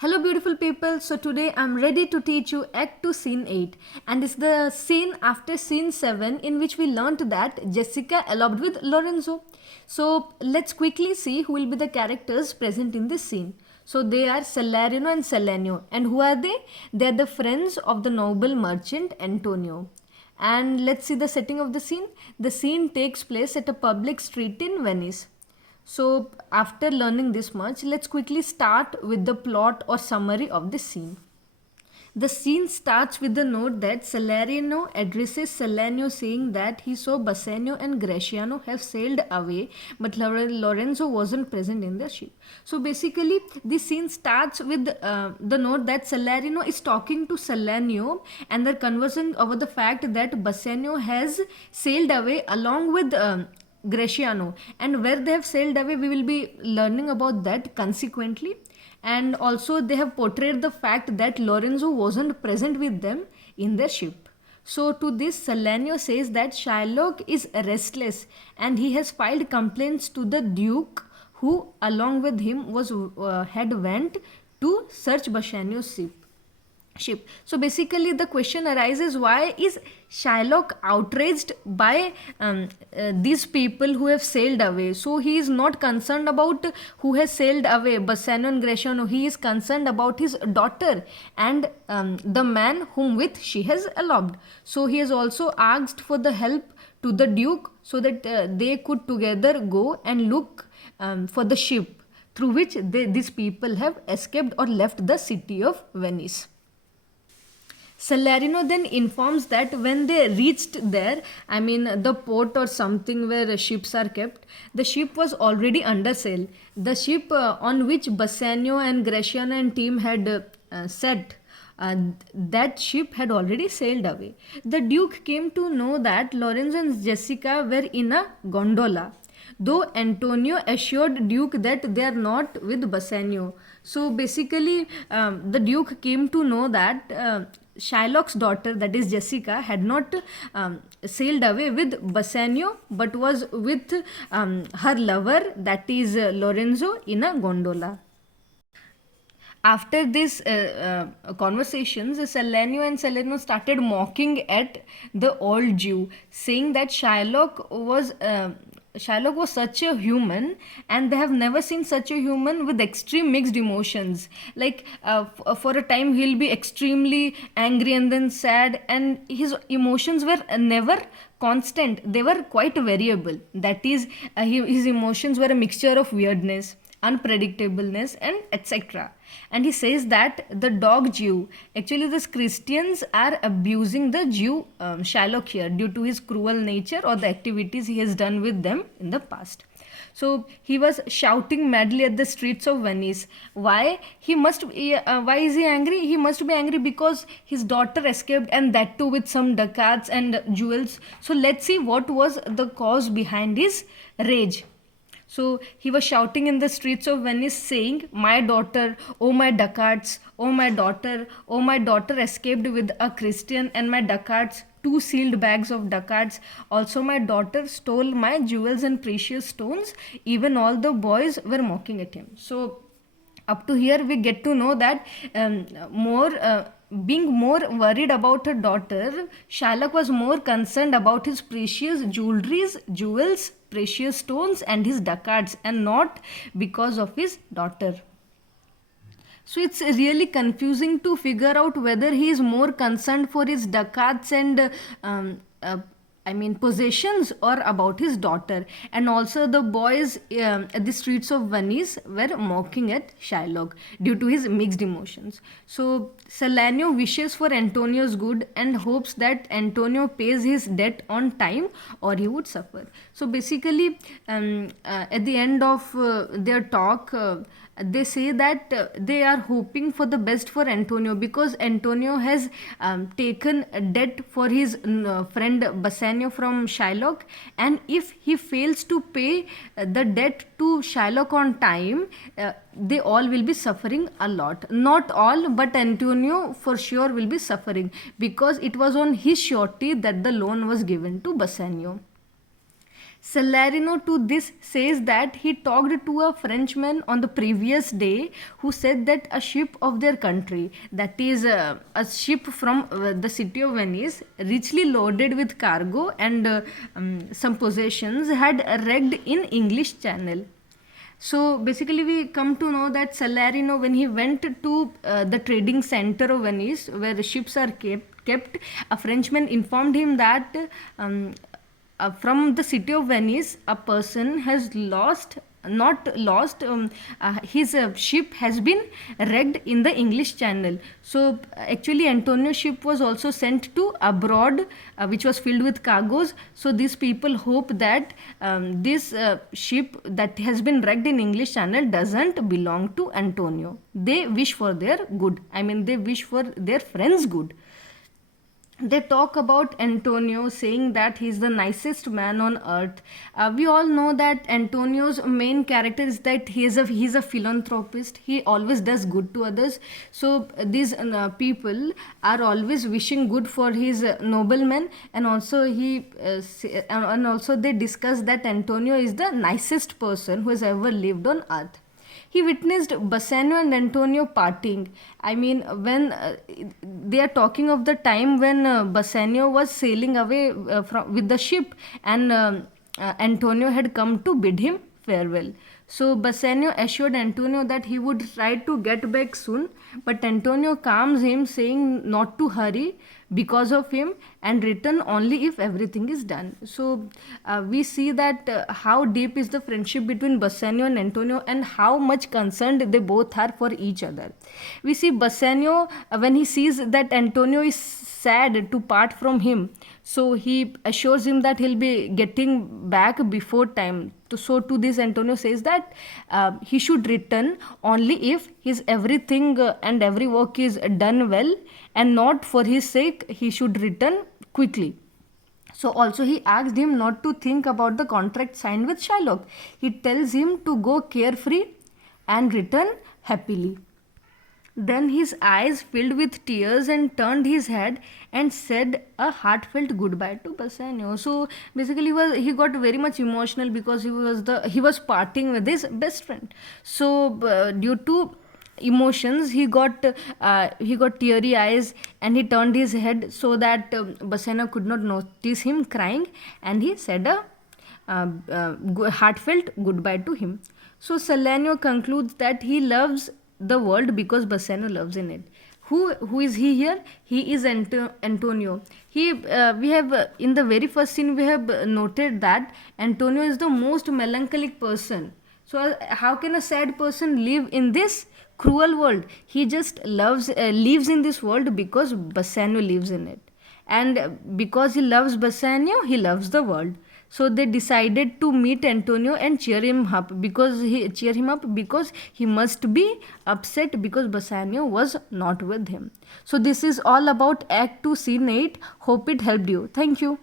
Hello, beautiful people. So, today I'm ready to teach you Act 2, Scene 8, and it's the scene after Scene 7 in which we learned that Jessica eloped with Lorenzo. So, let's quickly see who will be the characters present in this scene. So, they are Salarino and Selenio, and who are they? They are the friends of the noble merchant Antonio. And let's see the setting of the scene. The scene takes place at a public street in Venice. So, after learning this much, let's quickly start with the plot or summary of the scene. The scene starts with the note that Salarino addresses Selenio saying that he saw Bassanio and Graciano have sailed away, but Lorenzo wasn't present in the ship. So basically, this scene starts with the note that Salarino is talking to Selenio and they're conversing over the fact that Bassanio has sailed away along with Graciano, and where they have sailed away we will be learning about that consequently. And also they have portrayed the fact that Lorenzo wasn't present with them in their ship. So to this, Salanio says that Shylock is restless and he has filed complaints to the Duke, who along with him was had went to search Bassanio's ship. So basically the question arises, why is Shylock outraged by these people who have sailed away? So he is not concerned about who has sailed away, Bassano and Greciano. He is concerned about his daughter and the man whom with she has eloped. So he has also asked for the help to the Duke so that they could together go and look for the ship through which these people have escaped or left the city of Venice. Salarino then informs that when they reached there, I mean the port or something where ships are kept, the ship was already under sail. The ship on which Bassanio and Greciano and team had set, that ship had already sailed away. The Duke came to know that Lorenzo and Jessica were in a gondola, though Antonio assured Duke that they are not with Bassanio. So basically, the Duke came to know that Shylock's daughter, that is Jessica, had not sailed away with Bassanio but was with her lover, that is Lorenzo, in a gondola. After these conversations, Salenio and Salerno started mocking at the old Jew, saying that Shylock was such a human, and they have never seen such a human with extreme mixed emotions. Like for a time he'll be extremely angry and then sad, and his emotions were never constant. They were quite variable. That is, his emotions were a mixture of weirdness, unpredictableness, and etc. And he says that the dog Jew, actually these Christians are abusing the Jew Shylock here due to his cruel nature or the activities he has done with them in the past. So he was shouting madly at the streets of Venice. Why? Why is he angry? He must be angry because his daughter escaped, and that too with some ducats and jewels. So let's see what was the cause behind his rage. So he was shouting in the streets of Venice, saying, "My daughter, oh my ducats, oh my daughter escaped with a Christian, and my ducats, two sealed bags of ducats. Also, my daughter stole my jewels and precious stones." Even all the boys were mocking at him. So up to here we get to know that more being more worried about her daughter, Shylock was more concerned about his precious jewels, precious stones, and his ducats, and not because of his daughter. So it's really confusing to figure out whether he is more concerned for his ducats and possessions, or about his daughter. And also the boys at the streets of Venice were mocking at Shylock due to his mixed emotions. So Salanio wishes for Antonio's good and hopes that Antonio pays his debt on time or he would suffer. So basically, at the end of their talk, they say that they are hoping for the best for Antonio, because Antonio has taken a debt for his friend Bassanio from Shylock, and if he fails to pay the debt to Shylock on time, they all will be suffering a lot. Not all, but Antonio for sure will be suffering, because it was on his surety that the loan was given to Bassanio. Salarino to this says that he talked to a Frenchman on the previous day who said that a ship of their country, that is a ship from the city of Venice, richly loaded with cargo and some possessions, had wrecked in English Channel. So basically, we come to know that Salarino, when he went to the trading center of Venice, where the ships are kept, a Frenchman informed him that from the city of Venice, a person has not lost, his ship has been wrecked in the English Channel. So actually, Antonio's ship was also sent to abroad, which was filled with cargoes. So these people hope that this ship that has been wrecked in English Channel doesn't belong to Antonio. They wish for their good. I mean, they wish for their friends' good. They talk about Antonio, saying that he's the nicest man on earth. We all know that Antonio's main character is that he's a philanthropist. He always does good to others. So these people are always wishing good for his noblemen, and also and also they discuss that Antonio is the nicest person who has ever lived on earth. He witnessed Bassanio and Antonio parting. I mean, when they are talking of the time when Bassanio was sailing away with the ship, and Antonio had come to bid him farewell. So Bassanio assured Antonio that he would try to get back soon, but Antonio calms him, saying not to hurry because of him and return only if everything is done. So we see that how deep is the friendship between Bassanio and Antonio, and how much concerned they both are for each other. We see Bassanio, when he sees that Antonio is sad to part from him, so he assures him that he'll be getting back before time. So to this, Antonio says that he should return only if his everything and every work is done well, and not for his sake he should return quickly. So also he asked him not to think about the contract signed with Shylock. He tells him to go carefree and return happily. Then his eyes filled with tears and turned his head and said a heartfelt goodbye to Bassanio. So basically, he got very much emotional because he was parting with his best friend. So due to emotions, he got teary eyes, and he turned his head so that Bassanio could not notice him crying, and he said a heartfelt goodbye to him. So Salarino concludes that he loves the world because Bassanio loves in it. Who is he here? He is Antonio. We have in the very first scene we have noted that Antonio is the most melancholic person. So how can a sad person live in this cruel world? He just lives in this world because Bassanio lives in it, and because he loves Bassanio, he loves the world. So they decided to meet Antonio and cheer him up because he must be upset because Bassanio was not with him. So this is all about Act 2 Scene 8. Hope it helped you. Thank you.